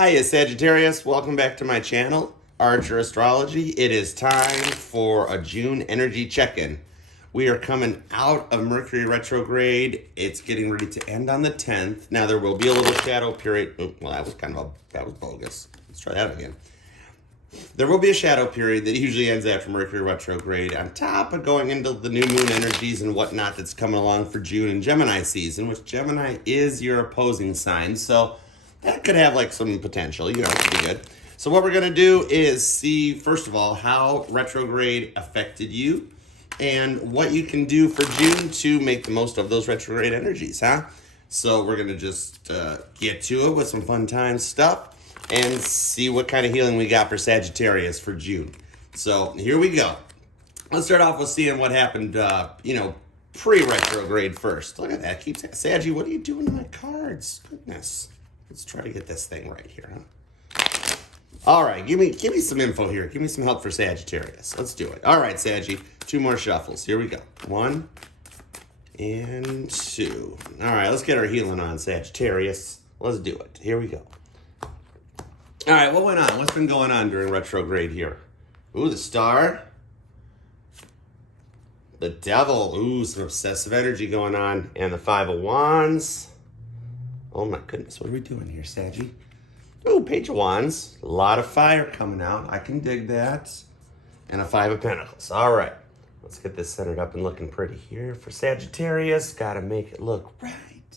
Hiya Sagittarius, welcome back to my channel, Archer Astrology. It is time for a June energy check-in. We are coming out of Mercury retrograde. It's getting ready to end on the 10th. Now there will be a little shadow period. Well, that was bogus. Let's try that again. There will be a shadow period that usually ends after Mercury retrograde, on top of going into the new moon energies and whatnot that's coming along for June and Gemini season, which Gemini is your opposing sign. So that could have like some potential, pretty good. So what we're going to do is see, first of all, how retrograde affected you and what you can do for June to make the most of those retrograde energies, huh? So we're going to just get to it with some fun time stuff and see what kind of healing we got for Sagittarius for June. So here we go. Let's start off with seeing what happened, pre-retrograde first. Look at that. Saggie, what are you doing to my cards? Goodness. Let's try to get this thing right here, huh? All right, give me some info here. Give me some help for Sagittarius. Let's do it. All right, Saggie, 2 more shuffles. Here we go. 1 and 2. All right, let's get our healing on, Sagittarius. Let's do it. Here we go. All right, what went on? What's been going on during retrograde here? Ooh, the Star. The Devil. Ooh, some obsessive energy going on. And the 5 of Wands. Oh my goodness, what are we doing here, Saggie? Ooh, Page of Wands. A lot of fire coming out. I can dig that. And a 5 of Pentacles. All right. Let's get this centered up and looking pretty here for Sagittarius. Got to make it look right.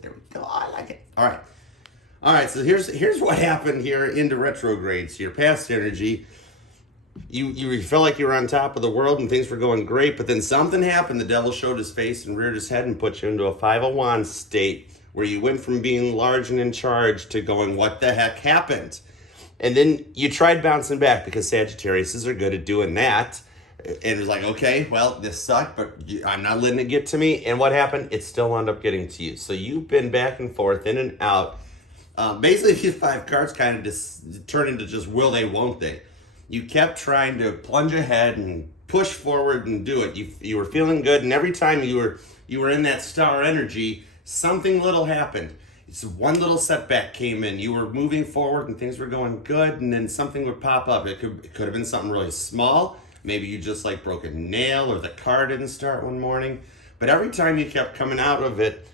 There we go. I like it. All right. All right, so here's what happened here into retrograde. So your past energy, you felt like you were on top of the world and things were going great, but then something happened. The devil showed his face and reared his head and put you into a 5 of Wands state where you went from being large and in charge to going, what the heck happened? And then you tried bouncing back because Sagittariuses are good at doing that. And it was like, okay, well, this sucked, but I'm not letting it get to me. And what happened? It still wound up getting to you. So you've been back and forth, in and out. Basically, these 5 cards kind of just turn into just will they, won't they. You kept trying to plunge ahead and push forward and do it. You were feeling good, and every time you were in that star energy, something little happened. It's one little setback came in. You were moving forward and things were going good, and then something would pop up. It could have been something really small. Maybe you just like broke a nail, or the car didn't start one morning. But every time you kept coming out of it,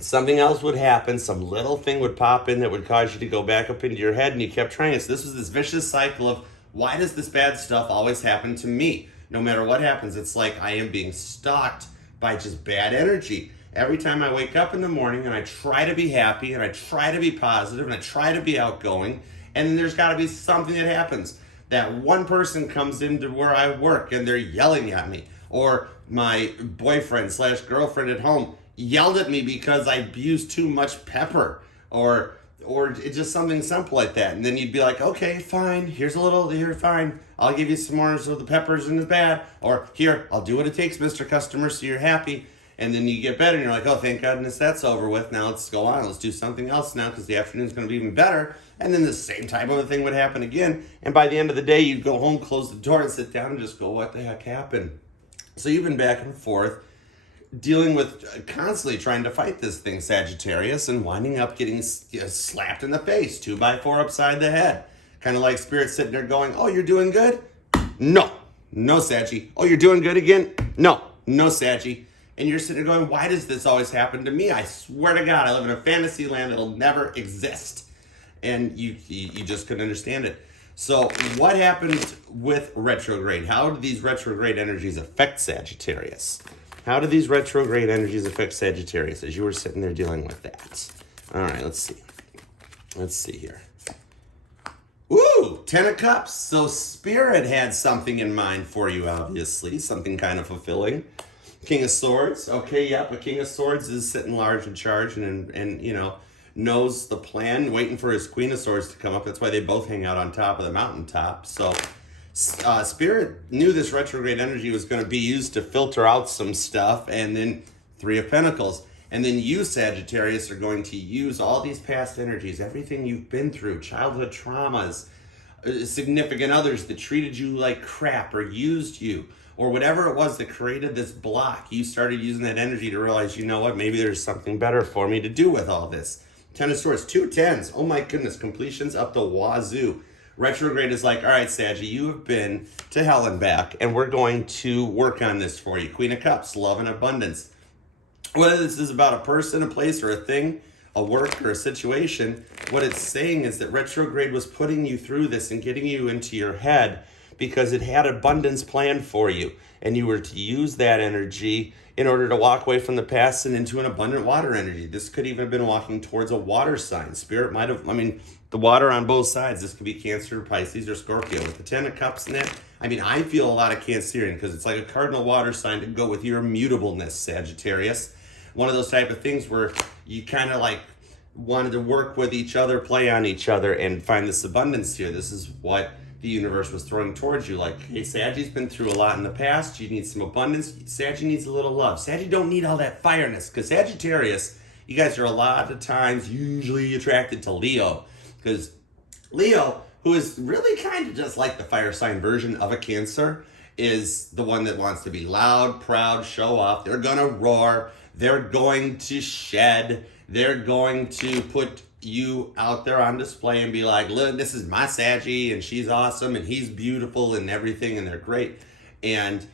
something else would happen. Some little thing would pop in that would cause you to go back up into your head, and you kept trying it. So this was this vicious cycle of, why does this bad stuff always happen to me? No matter what happens, it's like I am being stalked by just bad energy. Every time I wake up in the morning and I try to be happy and I try to be positive and I try to be outgoing, and then there's got to be something that happens. That one person comes into where I work and they're yelling at me, or my boyfriend / girlfriend at home yelled at me because I used too much pepper, or it's just something simple like that. And then you'd be like, okay, fine, here's a little, here, fine, I'll give you some more so the pepper isn't as bad, or here, I'll do what it takes, Mr. Customer, so you're happy. And then you get better and you're like, oh, thank goodness that's over with. Now let's go on. Let's do something else now because the afternoon's going to be even better. And then the same type of a thing would happen again. And by the end of the day, you'd go home, close the door, and sit down and just go, what the heck happened? So you've been back and forth dealing with constantly trying to fight this thing, Sagittarius, and winding up getting slapped in the face, 2x4 upside the head. Kind of like Spirit sitting there going, oh, you're doing good? No, Saggie. Oh, you're doing good again? No, Saggie. And you're sitting there going, why does this always happen to me? I swear to God, I live in a fantasy land that'll never exist. And you just couldn't understand it. So what happened with retrograde? How do these retrograde energies affect Sagittarius? How do these retrograde energies affect Sagittarius as you were sitting there dealing with that? All right, let's see. Let's see here. Ooh, 10 of Cups. So Spirit had something in mind for you, obviously. Something kind of fulfilling. King of Swords. Okay, yep, a King of Swords is sitting large in charge and knows the plan, waiting for his Queen of Swords to come up. That's why they both hang out on top of the mountaintop. So Spirit knew this retrograde energy was going to be used to filter out some stuff, and then 3 of Pentacles. And then you, Sagittarius, are going to use all these past energies, everything you've been through, childhood traumas, significant others that treated you like crap or used you, or whatever it was that created this block. You started using that energy to realize, you know what, maybe there's something better for me to do with all this. Ten of Swords, 2 10s. Oh my goodness, completions up the wazoo. Retrograde is like, all right, Saggie, you have been to hell and back, and we're going to work on this for you. Queen of Cups, love and abundance. Whether this is about a person, a place, or a thing, a work, or a situation, what it's saying is that retrograde was putting you through this and getting you into your head because it had abundance planned for you. And you were to use that energy in order to walk away from the past and into an abundant water energy. This could even have been walking towards a water sign. Spirit might have, the water on both sides. This could be Cancer, Pisces, or Scorpio. With the Ten of Cups in it, I feel a lot of Cancerian because it's like a cardinal water sign to go with your immutableness, Sagittarius. One of those type of things where you kind of like wanted to work with each other, play on each other, and find this abundance here. This is what the universe was throwing towards you. Like, hey, Saggie's been through a lot in the past. You need some abundance. Saggie needs a little love. Saggie don't need all that fireness because Sagittarius, you guys are a lot of times usually attracted to Leo because Leo, who is really kind of just like the fire sign version of a Cancer, is the one that wants to be loud, proud, show off. They're going to roar. They're going to shed. They're going to put you out there on display and be like, look, this is my Saggie, and she's awesome, and he's beautiful, and everything, and they're great. And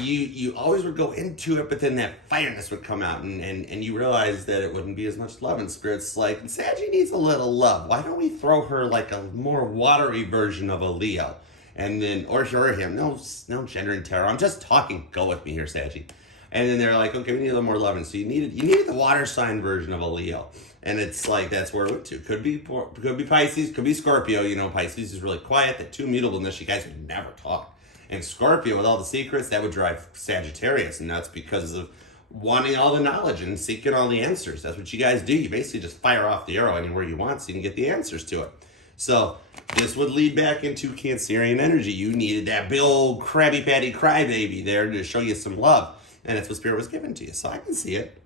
you always would go into it, but then that fireness would come out, and you realize that it wouldn't be as much love. And Spirit's like, Saggie needs a little love. Why don't we throw her like a more watery version of a Leo? And then, or him. No gender and tarot. I'm just talking. Go with me here, Saggie. And then they're like, okay, we need a little more loving. So you needed the water sign version of a Leo. And it's like, that's where it went to. Could be Pisces, could be Scorpio. Pisces is really quiet. That two mutableness, you guys would never talk. And Scorpio, with all the secrets, that would drive Sagittarius. And that's because of wanting all the knowledge and seeking all the answers. That's what you guys do. You basically just fire off the arrow anywhere you want so you can get the answers to it. So this would lead back into Cancerian energy. You needed that big old Krabby Patty crybaby there to show you some love. And that's what Spirit was given to you. So I can see it.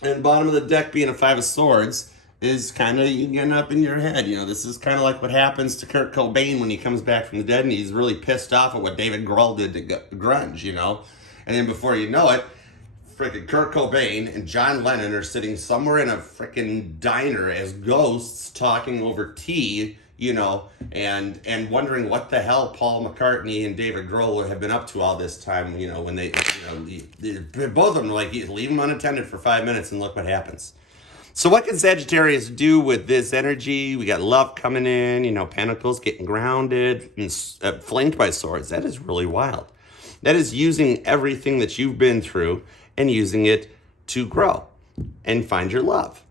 And the bottom of the deck being a 5 of Swords is kind of you getting up in your head. This is kind of like what happens to Kurt Cobain when he comes back from the dead and he's really pissed off at what David Grohl did to grunge, And then before you know it, freaking Kurt Cobain and John Lennon are sitting somewhere in a freaking diner as ghosts talking over tea, and wondering what the hell Paul McCartney and David Grohl have been up to all this time, when they both of them are like, leave them unattended for 5 minutes and look what happens. So what can Sagittarius do with this energy? We got love coming in, Pentacles getting grounded and flanked by swords. That is really wild. That is using everything that you've been through and using it to grow and find your love.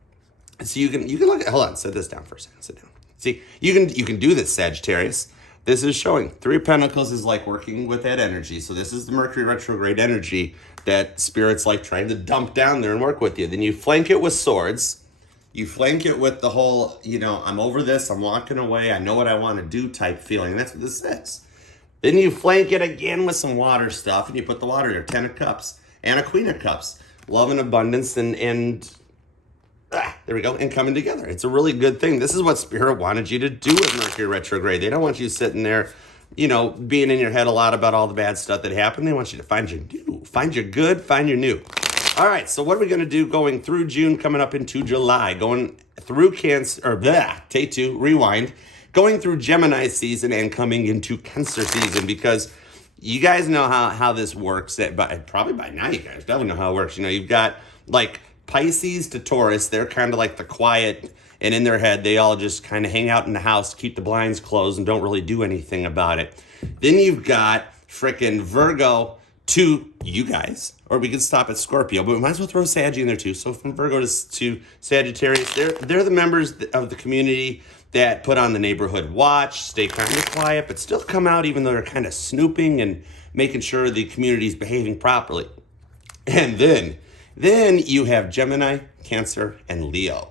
So you can look at, hold on, sit this down for a second, sit down. See, you can do this, Sagittarius. This is showing 3 of Pentacles is like working with that energy. So this is the Mercury retrograde energy that Spirit's like trying to dump down there and work with you. Then you flank it with swords. You flank it with the whole, I'm over this, I'm walking away, I know what I want to do type feeling. That's what this is. Then you flank it again with some water stuff, and you put the water there, 10 of Cups and a Queen of Cups. Love and abundance and there we go, and coming together. It's a really good thing. This is what Spirit wanted you to do with Mercury retrograde. They don't want you sitting there, being in your head a lot about all the bad stuff that happened. They want you to find your new, find your good, find your new. All right, so what are we going to do going through June, coming up into July, going through take 2, rewind, going through Gemini season and coming into Cancer season, because you guys know how this works. Probably by now you guys definitely know how it works. You've got like Pisces to Taurus, they're kind of like the quiet, and in their head, they all just kind of hang out in the house, keep the blinds closed, and don't really do anything about it. Then you've got frickin' Virgo to you guys, or we could stop at Scorpio, but we might as well throw Saggie in there too. So from Virgo to Sagittarius, they're the members of the community that put on the neighborhood watch, stay kind of quiet, but still come out even though they're kind of snooping and making sure the community's behaving properly. And then you have Gemini, Cancer, and Leo.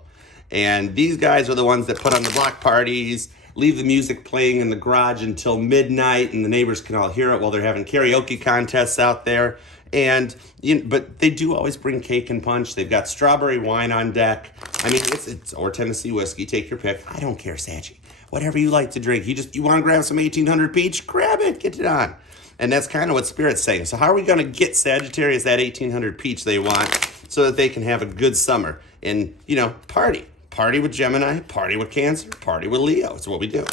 And these guys are the ones that put on the block parties, leave the music playing in the garage until midnight, and the neighbors can all hear it while they're having karaoke contests out there. And but they do always bring cake and punch. They've got strawberry wine on deck. It's or Tennessee whiskey, take your pick. I don't care, Saggie. Whatever you like to drink. You want to grab some 1800 peach? Grab it, get it on. And that's kind of what Spirit's saying. So how are we going to get Sagittarius that 1800 peach they want so that they can have a good summer and, party? Party with Gemini, party with Cancer, party with Leo. It's what we do.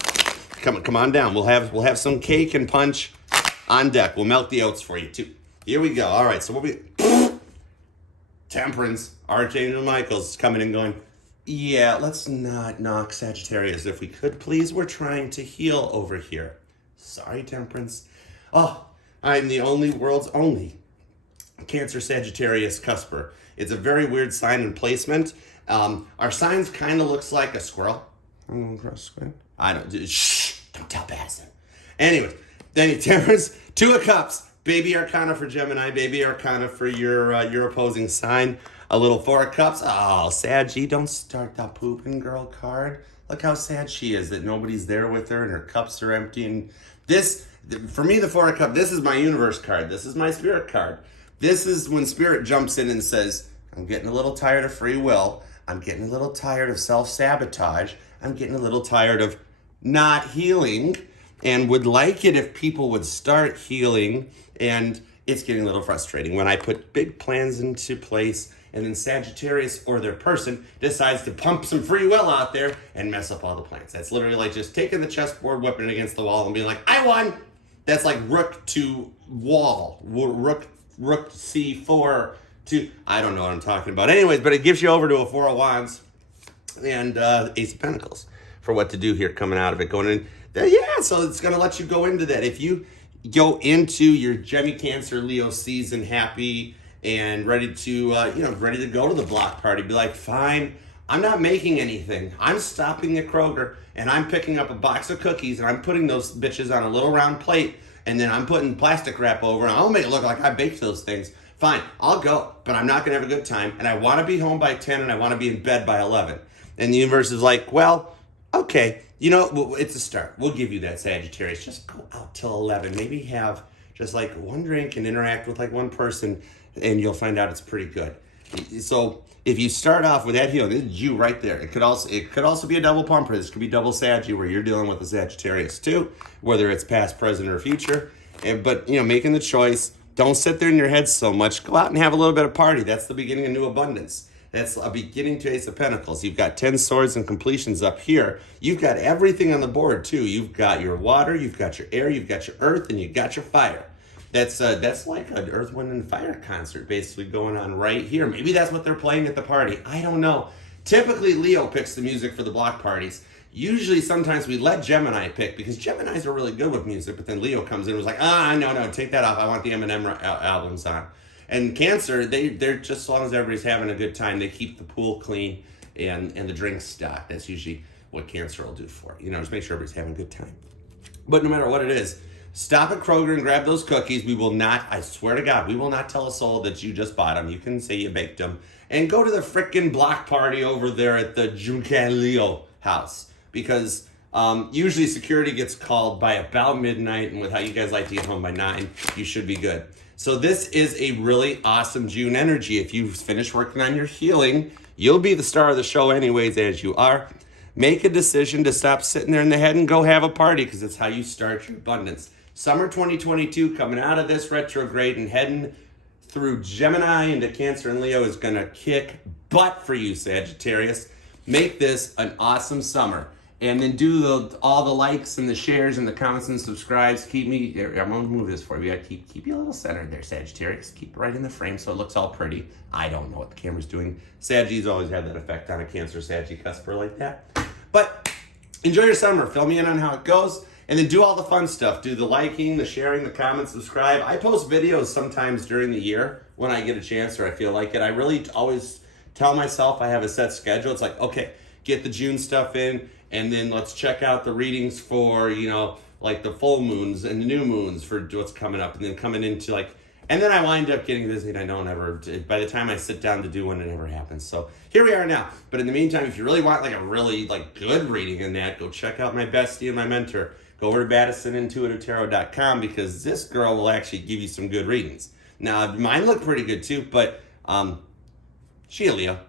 Come on down. We'll have some cake and punch on deck. We'll melt the oats for you too. Here we go. All right, so what we Temperance, Archangel Michael's coming and going, yeah, let's not knock Sagittarius if we could, please. We're trying to heal over here. Sorry, Temperance. Oh, I'm the world's only Cancer Sagittarius cusper. It's a very weird sign and placement. Our signs kind of looks like a squirrel. I'm going across the screen. I don't, shh, don't tell Bassett. Anyway, then Temperance, 2 of Cups, baby arcana for Gemini, baby arcana for your opposing sign. A little 4 of Cups. Oh, Saggie, don't start that pooping girl card. Look how sad she is that nobody's there with her and her cups are empty. And this, for me, the 4 of Cups, this is my universe card. This is my spirit card. This is when spirit jumps in and says, I'm getting a little tired of free will. I'm getting a little tired of self-sabotage. I'm getting a little tired of not healing and would like it if people would start healing. And it's getting a little frustrating when I put big plans into place and then Sagittarius or their person decides to pump some free will out there and mess up all the plans. That's literally like just taking the chessboard, whipping it against the wall and being like, I won. That's like rook to wall, rook C4 to, I don't know what I'm talking about. Anyways, but it gives you over to a 4 of Wands and Ace of Pentacles for what to do here coming out of it. Going in, yeah, so it's going to let you go into that. If you go into your Gemini, Cancer, Leo season happy and ready to, ready to go to the block party, be like, fine, I'm not making anything. I'm stopping at Kroger and I'm picking up a box of cookies and I'm putting those bitches on a little round plate and then I'm putting plastic wrap over and I'll make it look like I baked those things. Fine, I'll go, but I'm not gonna have a good time and I wanna be home by 10 and I wanna be in bed by 11. And the universe is like, well, okay, it's a start. We'll give you that, Sagittarius. Just go out till 11. Maybe have just like one drink and interact with like one person and you'll find out it's pretty good. So if you start off with that healing, this is you right there. It could also be a double pumper. This could be double Saggie where you're dealing with a Sagittarius too, whether it's past, present, or future. But making the choice, don't sit there in your head so much. Go out and have a little bit of party. That's the beginning of new abundance. That's a beginning to Ace of Pentacles. You've got 10 swords and completions up here. You've got everything on the board too. You've got your water, you've got your air, you've got your earth, and you've got your fire. That's like an Earth, Wind, and Fire concert basically going on right here. Maybe that's what they're playing at the party. I don't know. Typically, Leo picks the music for the block parties. Usually, sometimes we let Gemini pick because Geminis are really good with music, but then Leo comes in and was like, no, take that off. I want the Eminem albums on. And Cancer, they're just as long as everybody's having a good time, they keep the pool clean and the drinks stocked. That's usually what Cancer will do for it. Just make sure everybody's having a good time. But no matter what it is, stop at Kroger and grab those cookies. We will not, I swear to God, we will not tell a soul that you just bought them. You can say you baked them. And go to the frickin' block party over there at the Junkan Leo house. Because usually security gets called by about midnight. And with how you guys like to get home by 9, you should be good. So this is a really awesome June energy. If you finish working on your healing, you'll be the star of the show anyways, as you are. Make a decision to stop sitting there in the head and go have a party because it's how you start your abundance. Summer 2022 coming out of this retrograde and heading through Gemini into Cancer and Leo is going to kick butt for you, Sagittarius. Make this an awesome summer. And then do all the likes and the shares and the comments and subscribes. Keep me, I'm going to move this for you. Keep you a little centered there, Sagittarius. Keep it right in the frame so it looks all pretty. I don't know what the camera's doing. Saggie's always had that effect on a Cancer Saggie cusper like that. But enjoy your summer. Fill me in on how it goes. And then do all the fun stuff. Do the liking, the sharing, the comments, subscribe. I post videos sometimes during the year when I get a chance or I feel like it. I really always tell myself I have a set schedule. It's like, okay, get the June stuff in. And then let's check out the readings for, like the full moons and the new moons for what's coming up. And then coming into and then I wind up getting busy and I don't ever, by the time I sit down to do one, it never happens. So here we are now. But in the meantime, if you really want a really good reading in that, go check out my bestie and my mentor. Go over to BaddisonIntuitiveTarot.com because this girl will actually give you some good readings. Now, mine look pretty good too, but she a Leo,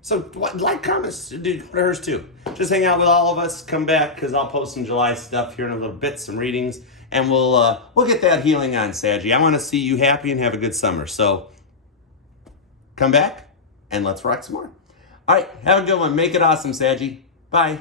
So comments, do hers too. Just hang out with all of us. Come back because I'll post some July stuff here in a little bit, some readings, and we'll get that healing on, Saggie. I want to see you happy and have a good summer. So come back and let's rock some more. All right, have a good one. Make it awesome, Saggie. Bye.